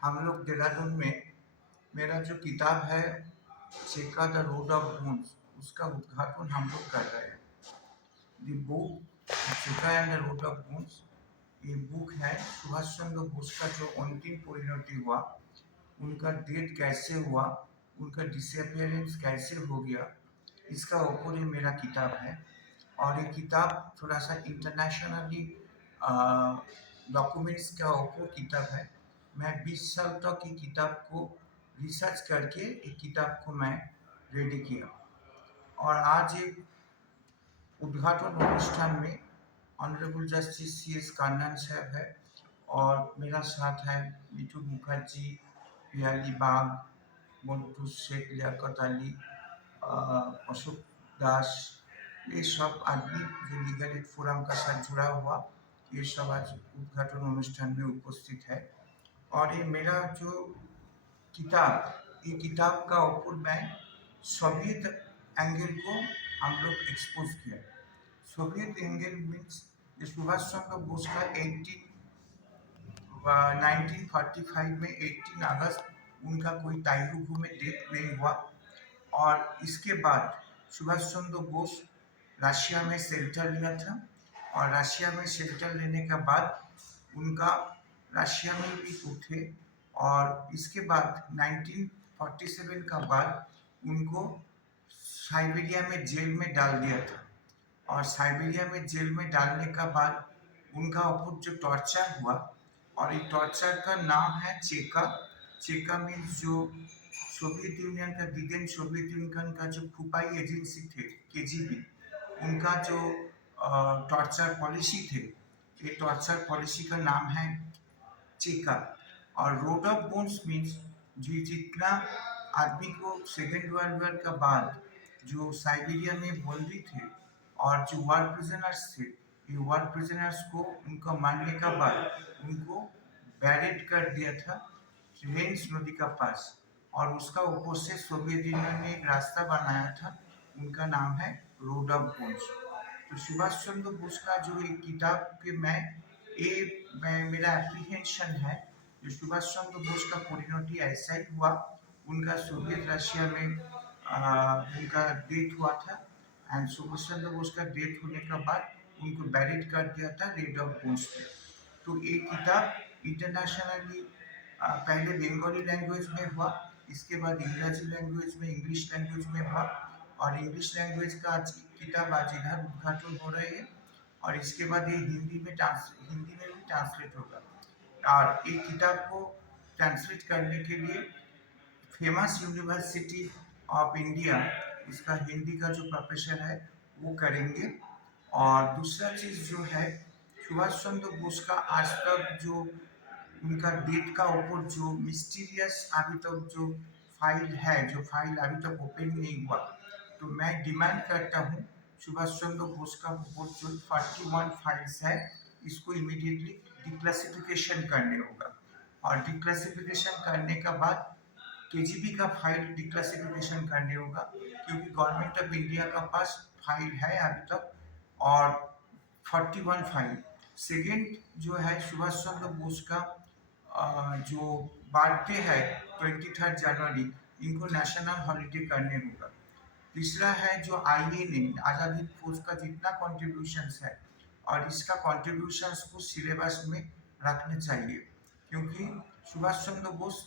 हम लोग देहरादून में मेरा जो किताब है Cheka the road of boons उसका उद्घाटन हम लोग कर रहे हैं। The book Cheka and the road of boons ये बुक है सुभाष चंद्र बोस का जो अंतिम परिणति हुआ, उनका डेथ कैसे हुआ, उनका डिसअपियरेंस कैसे हो गया, इसका ऊपर ही मेरा किताब है। और ये किताब थोड़ा सा इंटरनेशनली डॉक्यूमेंट्स का ऊपर किताब है। मैं 20 साल तक की किताब को रिसर्च करके एक किताब को मैं रेडी किया और आज एक उद्घाटन अनुष्ठान में ऑनरेबल जस्टिस CS कान्नन साहब है और मेरा साथ है मिठू मुखर्जी, पियाली बाग, मोन्टू शेख, लियाकत अली, अशोक दास, ये सब आदमी जो लीगल एड फोरम का साथ जुड़ा हुआ, ये सब आज उद्घाटन अनुष्ठान में उपस्थित है। और ये मेरा जो किताब का ऊपर मैं सोवियत एंगल को हम लोग एक्सपोज किया। Soviet angle means Subhash Chandra Bose का 1945 में 18 अगस्त उनका कोई ताइहुगु में डेथ नहीं हुआ और इसके बाद सुभाष चंद्र बोस रशिया में शेल्टर लिया था और रशिया में शेल्टर लेने के बाद उनका रशिया में भी उठे और इसके बाद 1947 का बाद उनको साइबेरिया में जेल में डाल दिया था और साइबेरिया में जेल में डालने का बाद उनका ऊपर जो टॉर्चर हुआ और ये टॉर्चर का नाम है चेका। चेका मीन्स जो सोवियत यूनियन का दिदेन सोवियत यूनियन का जो खुफिया एजेंसी थे KGB, उनका जो टॉर्चर पॉलिसी थे, ये टॉर्चर पॉलिसी का नाम है चेका। और रोड ऑफ बोन्स मीन्स जो जितना आदमी को सेकेंड वर्ल्ड वॉर का बाद जो साइबेरिया में बंदी थे और जो वार प्रिजनर्स थे, ये वार प्रिजनर्स को उनका मारने का बाद उनको बैरेट कर दिया था रेंस नदी का पास और उसका ऊपर से सोवियत यूनियन ने एक रास्ता बनाया था, उनका नाम है रोड ऑफ बोन्स। तो सुभाष चंद्र बोस का जो एक किताब के मेरा एप्रीहेंशन है जो सुभाष चंद्र बोस का परिणति ऐसा ही हुआ, उनका सोवियत रशिया में उनका डेथ हुआ था एंड सुभाष चंद्र बोस का डेथ होने के बाद उनको बैरिड कर दिया था रेड ऑफ बोन्स पे। तो ये किताब इंटरनेशनली पहले बंगाली लैंग्वेज में हुआ, इसके बाद इंग्रजी लैंग्वेज में, इंग्लिश लैंग्वेज में हुआ और इंग्लिश लैंग्वेज का किताब आज इधर उद्घाटन हो रही है और इसके बाद ये हिंदी में भी ट्रांसलेट होगा। और ये किताब को ट्रांसलेट करने के लिए फेमस यूनिवर्सिटी ऑफ इंडिया इसका हिंदी का जो प्रोफेसर है वो करेंगे। और दूसरा चीज़ जो है सुभाष चंद्र बोस का आज तक जो उनका डेट का ऊपर जो मिस्टीरियस अभी तक जो फाइल है, जो फाइल अभी तक ओपन नहीं हुआ, तो मैं डिमांड करता हूँ सुभाष चंद्र बोस का ऊपर जो 41 फाइल्स है इसको इमीडिएटली डिक्लासिफिकेशन करने होगा और डिक्लासिफिकेशन करने का बाद KGB का फाइल डिक्लासिफिकेशन करने होगा क्योंकि गवर्नमेंट ऑफ इंडिया का पास फाइल है अभी तक और 41 फाइल। सेकेंड जो है सुभाष चंद्र बोस का जो बर्थडे है 23 जनवरी, इनको नेशनल हॉलीडे करने होगा। तीसरा है जो INA आज़ादी फौज का जितना कॉन्ट्रीब्यूशंस है और इसका कॉन्ट्रीब्यूशंस को सिलेबस में रखने चाहिए क्योंकि सुभाष चंद्र बोस